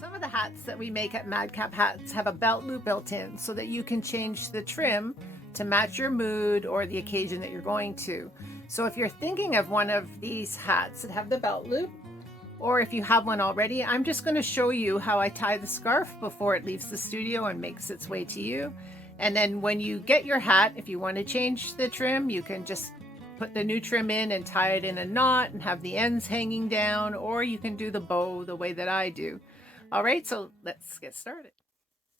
Some of the hats that we make at Madcap Hats have a belt loop built in so that you can change the trim to match your mood or the occasion that you're going to. So if you're thinking of one of these hats that have the belt loop, or if you have one already, I'm just going to show you how I tie the scarf before it leaves the studio and makes its way to you. And then when you get your hat, if you want to change the trim, you can just put the new trim in and tie it in a knot and have the ends hanging down, or you can do the bow the way that I do. All right, so let's get started.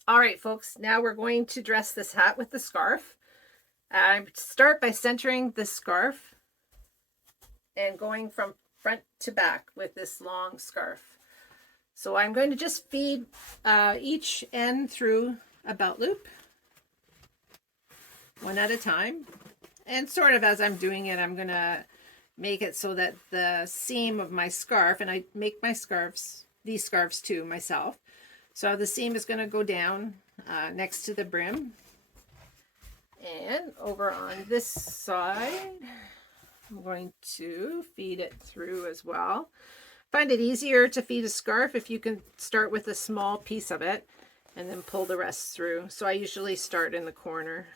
All right, folks, now we're going to dress this hat with the scarf. I start by centering the scarf and going from front to back with this long scarf. So I'm going to just feed each end through a belt loop, one at a time. And sort of as I'm doing it, I'm going to make it so that the seam of my scarf, and I make my scarves, these scarves too, myself. So the seam is going to go down next to the brim. And over on this side, I'm going to feed it through as well. Find it easier to feed a scarf if you can start with a small piece of it and then pull the rest through. So I usually start in the corner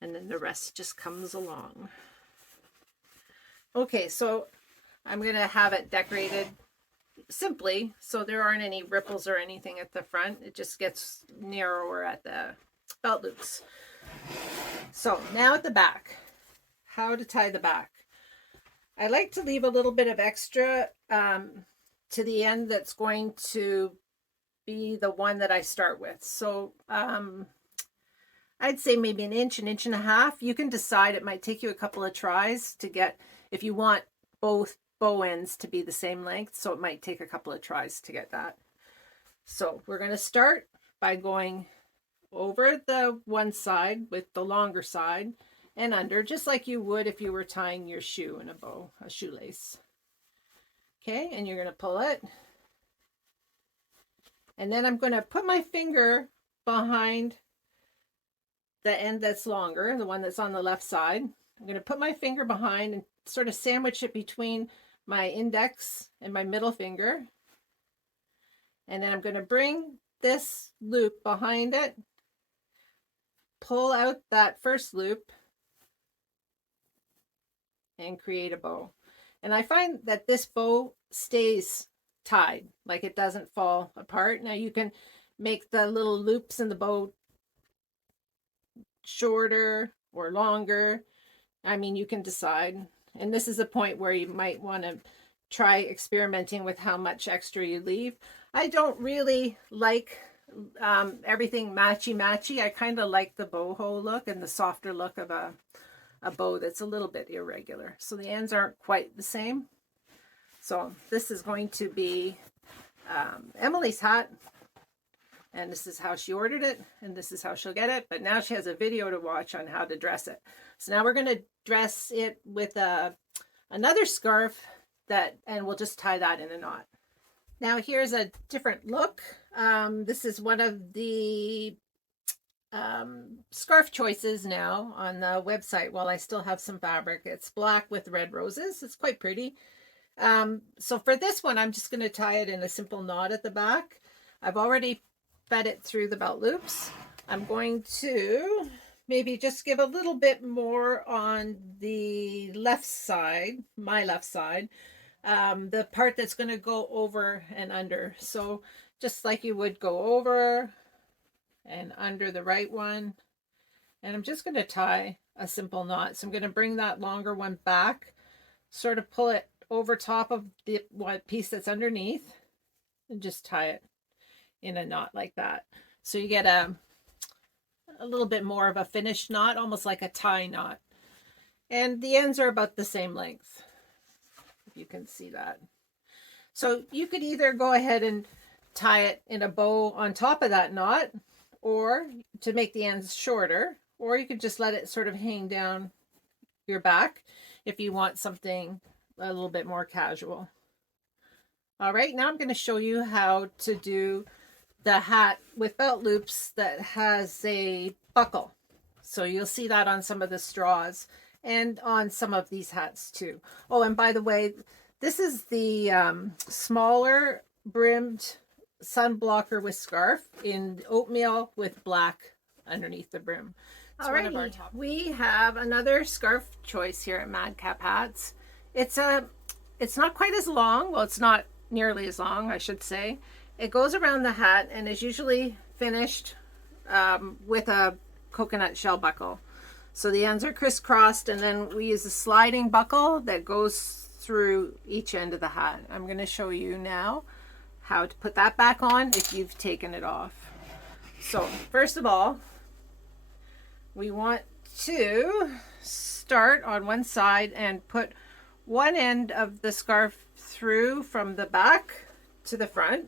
and then the rest just comes along. Okay, so I'm going to have it decorated simply so there aren't any ripples or anything at the front. It just gets narrower at the belt loops. So now at the back, how to tie the back. I like to leave a little bit of extra to the end that's going to be the one that I start with. So I'd say maybe an inch and a half. You can decide. It might take you a couple of tries to get, if you want both bow ends to be the same length. So it might take a couple of tries to get that. So we're going to start by going over the one side with the longer side and under, just like you would if you were tying your shoe in a bow, a shoelace. Okay, and you're going to pull it. And then I'm going to put my finger behind the end that's longer, the one that's on the left side. I'm going to put my finger behind and sort of sandwich it between my index and my middle finger. And then I'm going to bring this loop behind it, pull out that first loop, and create a bow. And I find that this bow stays tied, like it doesn't fall apart. Now you can make the little loops in the bow shorter or longer. I mean, you can decide. And this is a point where you might want to try experimenting with how much extra you leave. I don't really like everything matchy-matchy. I kind of like the boho look and the softer look of a bow that's a little bit irregular. So the ends aren't quite the same. So this is going to be Emily's hat. And this is how she ordered it, and this is how she'll get it. But now she has a video to watch on how to dress it. So now we're going to dress it with another scarf and we'll just tie that in a knot. Now here's a different look. This is one of the scarf choices now on the website while I still have some fabric. It's black with red roses. It's quite pretty. So for this one, I'm just going to tie it in a simple knot at the back. I've already fed it through the belt loops. I'm going to maybe just give a little bit more on the left side, my left side, the part that's going to go over and under. So just like you would go over and under the right one. And I'm just going to tie a simple knot. So I'm going to bring that longer one back, sort of pull it over top of the one piece that's underneath and just tie it in a knot like that. So you get a little bit more of a finished knot, almost like a tie knot. And the ends are about the same length, if you can see that. So you could either go ahead and tie it in a bow on top of that knot, or to make the ends shorter, or you could just let it sort of hang down your back if you want something a little bit more casual. All right, now I'm going to show you how to do the hat with belt loops that has a buckle. So you'll see that on some of the straws and on some of these hats too. Oh, and by the way, this is the smaller brimmed sun blocker with scarf in oatmeal with black underneath the brim. Alrighty, we have another scarf choice here at Madcap Hats. It's not quite as long. Well, it's not nearly as long, I should say. It goes around the hat and is usually finished with a coconut shell buckle. So the ends are crisscrossed, and then we use a sliding buckle that goes through each end of the hat. I'm going to show you now how to put that back on if you've taken it off. So first of all, we want to start on one side and put one end of the scarf through from the back to the front.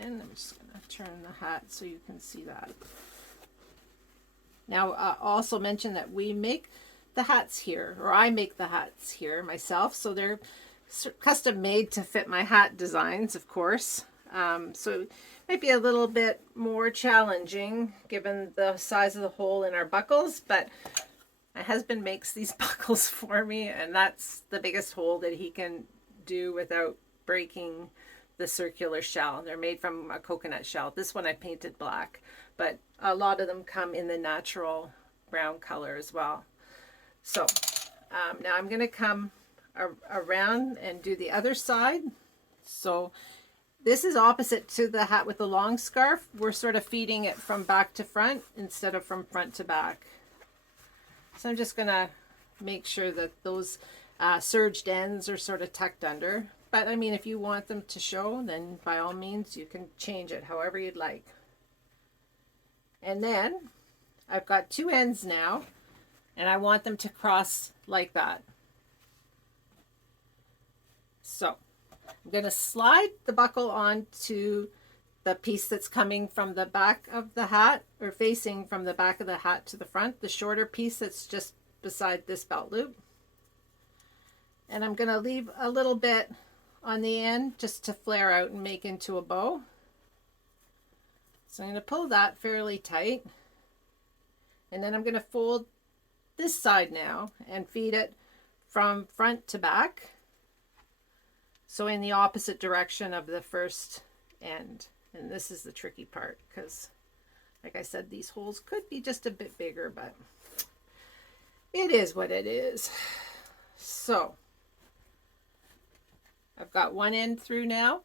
And I'm just going to turn the hat so you can see that. Now, I also mention that we make the hats here, or I make the hats here myself, so they're custom made to fit my hat designs, of course. So it might be a little bit more challenging given the size of the hole in our buckles, but my husband makes these buckles for me, and that's the biggest hole that he can do without breaking the circular shell. They're made from a coconut shell. This one I painted black, but a lot of them come in the natural brown color as well. So now I'm going to come around and do the other side. So this is opposite to the hat with the long scarf. We're sort of feeding it from back to front instead of from front to back. So I'm just going to make sure that those serged ends are sort of tucked under. But I mean, if you want them to show, then by all means you can change it however you'd like. And then I've got two ends now, and I want them to cross like that. So I'm going to slide the buckle onto the piece that's coming from the back of the hat, or facing from the back of the hat to the front, the shorter piece that's just beside this belt loop. And I'm going to leave a little bit on the end just to flare out and make into a bow. So I'm going to pull that fairly tight, and then I'm going to fold this side now and feed it from front to back, so in the opposite direction of the first end. And this is the tricky part, because like I said, these holes could be just a bit bigger, but it is what it is. So I've got one end through now,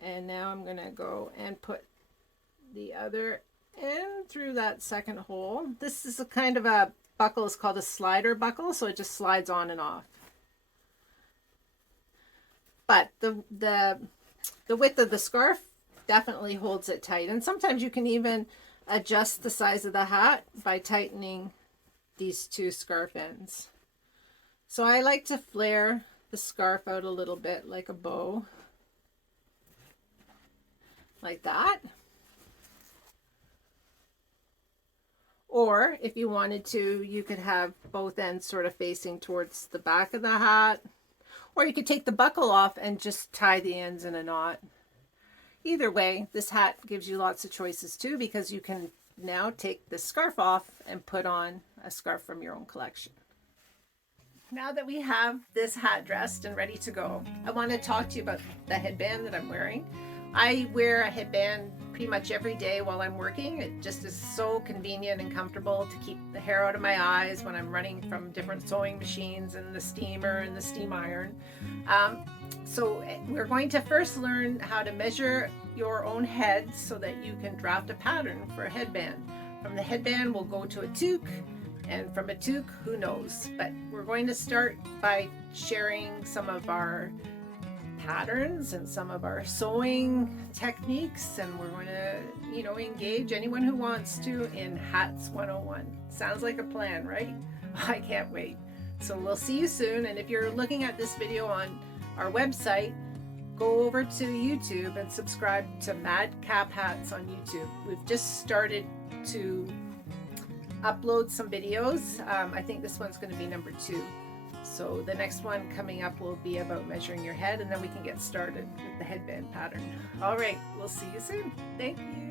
and now I'm going to go and put the other end through that second hole. This is a kind of a buckle, it's called a slider buckle, so it just slides on and off. But the width of the scarf definitely holds it tight, and sometimes you can even adjust the size of the hat by tightening these two scarf ends. So I like to flare the scarf out a little bit like a bow, like that. Or if you wanted to, you could have both ends sort of facing towards the back of the hat, or you could take the buckle off and just tie the ends in a knot. Either way, this hat gives you lots of choices too, because you can now take the scarf off and put on a scarf from your own collection. Now that we have this hat dressed and ready to go, I want to talk to you about the headband that I'm wearing. I wear a headband pretty much every day while I'm working. It just is so convenient and comfortable to keep the hair out of my eyes when I'm running from different sewing machines and the steamer and the steam iron. So we're going to first learn how to measure your own head so that you can draft a pattern for a headband. From the headband, we'll go to a toque, and from a toque, who knows? But we're going to start by sharing some of our patterns and some of our sewing techniques, and we're going to, engage anyone who wants to in Hats 101. Sounds like a plan, right? I can't wait. So we'll see you soon, and if you're looking at this video on our website, go over to YouTube and subscribe to Madcap Hats on YouTube. We've just started to upload some videos. I think this one's going to be number 2. So the next one coming up will be about measuring your head, and then we can get started with the headband pattern. All right, we'll see you soon. Thank you.